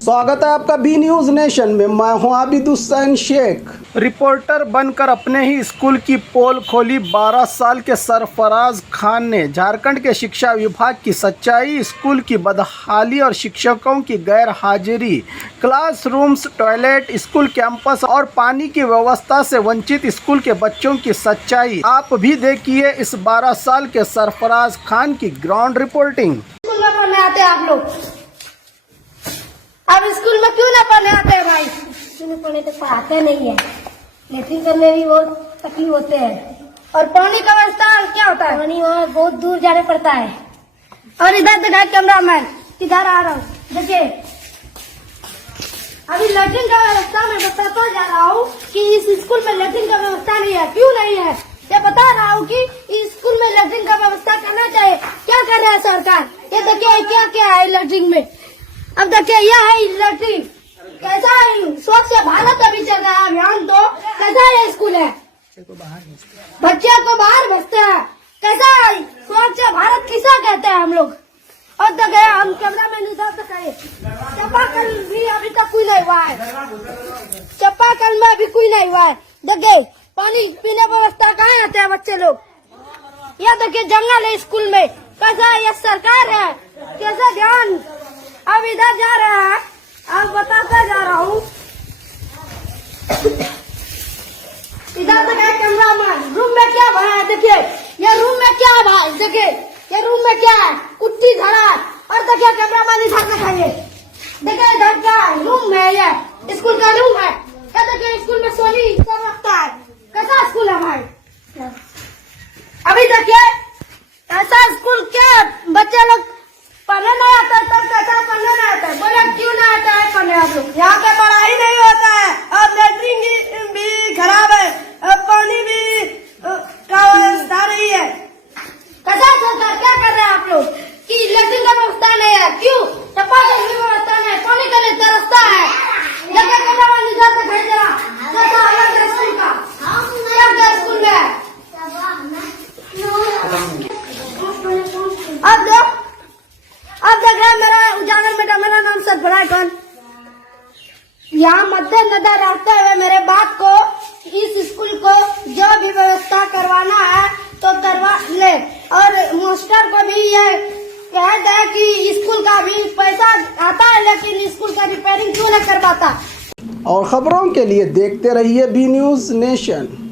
स्वागत है आपका बी न्यूज नेशन में। मैं हूं आबिद हुसैन शेख। रिपोर्टर बनकर अपने ही स्कूल की पोल खोली 12 साल के सरफराज खान ने। झारखंड के शिक्षा विभाग की सच्चाई, स्कूल की बदहाली और शिक्षकों की गैर हाजिरी, क्लासरूम्स, टॉयलेट, स्कूल कैंपस और पानी की व्यवस्था से वंचित स्कूल के बच्चों की सच्चाई। आप भी देखिए इस 12 साल के सरफराज खान की ग्राउंड रिपोर्टिंग। स्कूल में पढ़ने आते हैं आप लोग, अब स्कूल में क्यों ना पढ़ने आते हैं भाई? स्कूल में पढ़ने तो पढ़ाते नहीं है, लेट्रिन करने भी बहुत तकलीफ होते हैं। और पानी का व्यवस्था क्या होता है? पानी वहाँ बहुत दूर जाने पड़ता है। और इधर देखा कैमरा मैन, इधर आ रहा हूँ, देखिए अभी लेट्रिन का व्यवस्था मैं बताता जा रहा हूँ कि इस स्कूल में लेट्रिन का व्यवस्था नहीं है। क्यों नहीं है ये बता रहा हूँ कि इस स्कूल में लेट्रिन का व्यवस्था करना चाहिए। क्या कर रहा है सरकार? ये देखिए क्या क्या है लेट्रिन में। अब देखिए यह है लेट्रिन, कैसा है? स्वच्छ भारत अभी चल रहा है अभियान, तो कैसा है स्कूल है? बच्चे को बाहर भेजते हैं, कैसा है? स्वच्छ भारत किसा कहते हैं हम लोग? और देखिए हम कैमरा मैन उधर दिखाइए, चापाकल भी अभी तक कोई नहीं हुआ है, चापाकल में अभी कोई नहीं हुआ है। देखिए पानी पीने व्यवस्था कहाँ आते हैं बच्चे लोग? यह देखिए जंगल है स्कूल में, कैसा ये सरकार है, कैसा ध्यान? अब इधर जा रहा है, अब बताता जा रहा हूँ। इधर देखिए कैमरा मैन, रूम में क्या भरा है? देखिए ये रूम में क्या है भाई? देखिए ये रूम में क्या है? कुत्ती धरा है। और देखिए कैमरा मैन इधर दिखाइए, देखिए इधर क्या है? रूम है, ये स्कूल का रूम है। क्या देखिए स्कूल में सोनी सब रखता है, कैसा स्कूल है भाई? अभी देखिए ऐसा स्कूल क्या बच्चे लोग पढ़ने नहीं आता है, तब कैसा पढ़ने नहीं आता है? बोले क्यों नहीं आता है पढ़ने आप लोग? यहाँ पे पढ़ाई नहीं होता है, और लेट्रिन भी खराब है, और पानी भी का व्यवस्था नहीं है। कैसा सरकार क्या कर रहे हैं आप लोग कि लेट्रिन का व्यवस्था नहीं है? क्यों? चापाकल की व्यवस्था नहीं है, पानी का नहीं तरसता है। लेकिन कैसा पानी जाता खाई जरा कैसा अलग है स्कूल का? क्या स्कूल में है? अब देख रहे हैं मेरा उजागर बेटा, मेरा नाम सरफराज खान। यहाँ मद्देनजर रखते हुए मेरे बात को, इस स्कूल को जो भी व्यवस्था करवाना है तो करवा ले। और मास्टर को भी ये कह दे कि स्कूल का भी पैसा आता है, लेकिन स्कूल का रिपेयरिंग क्यों नहीं करवाता। और खबरों के लिए देखते रहिए बी न्यूज नेशन।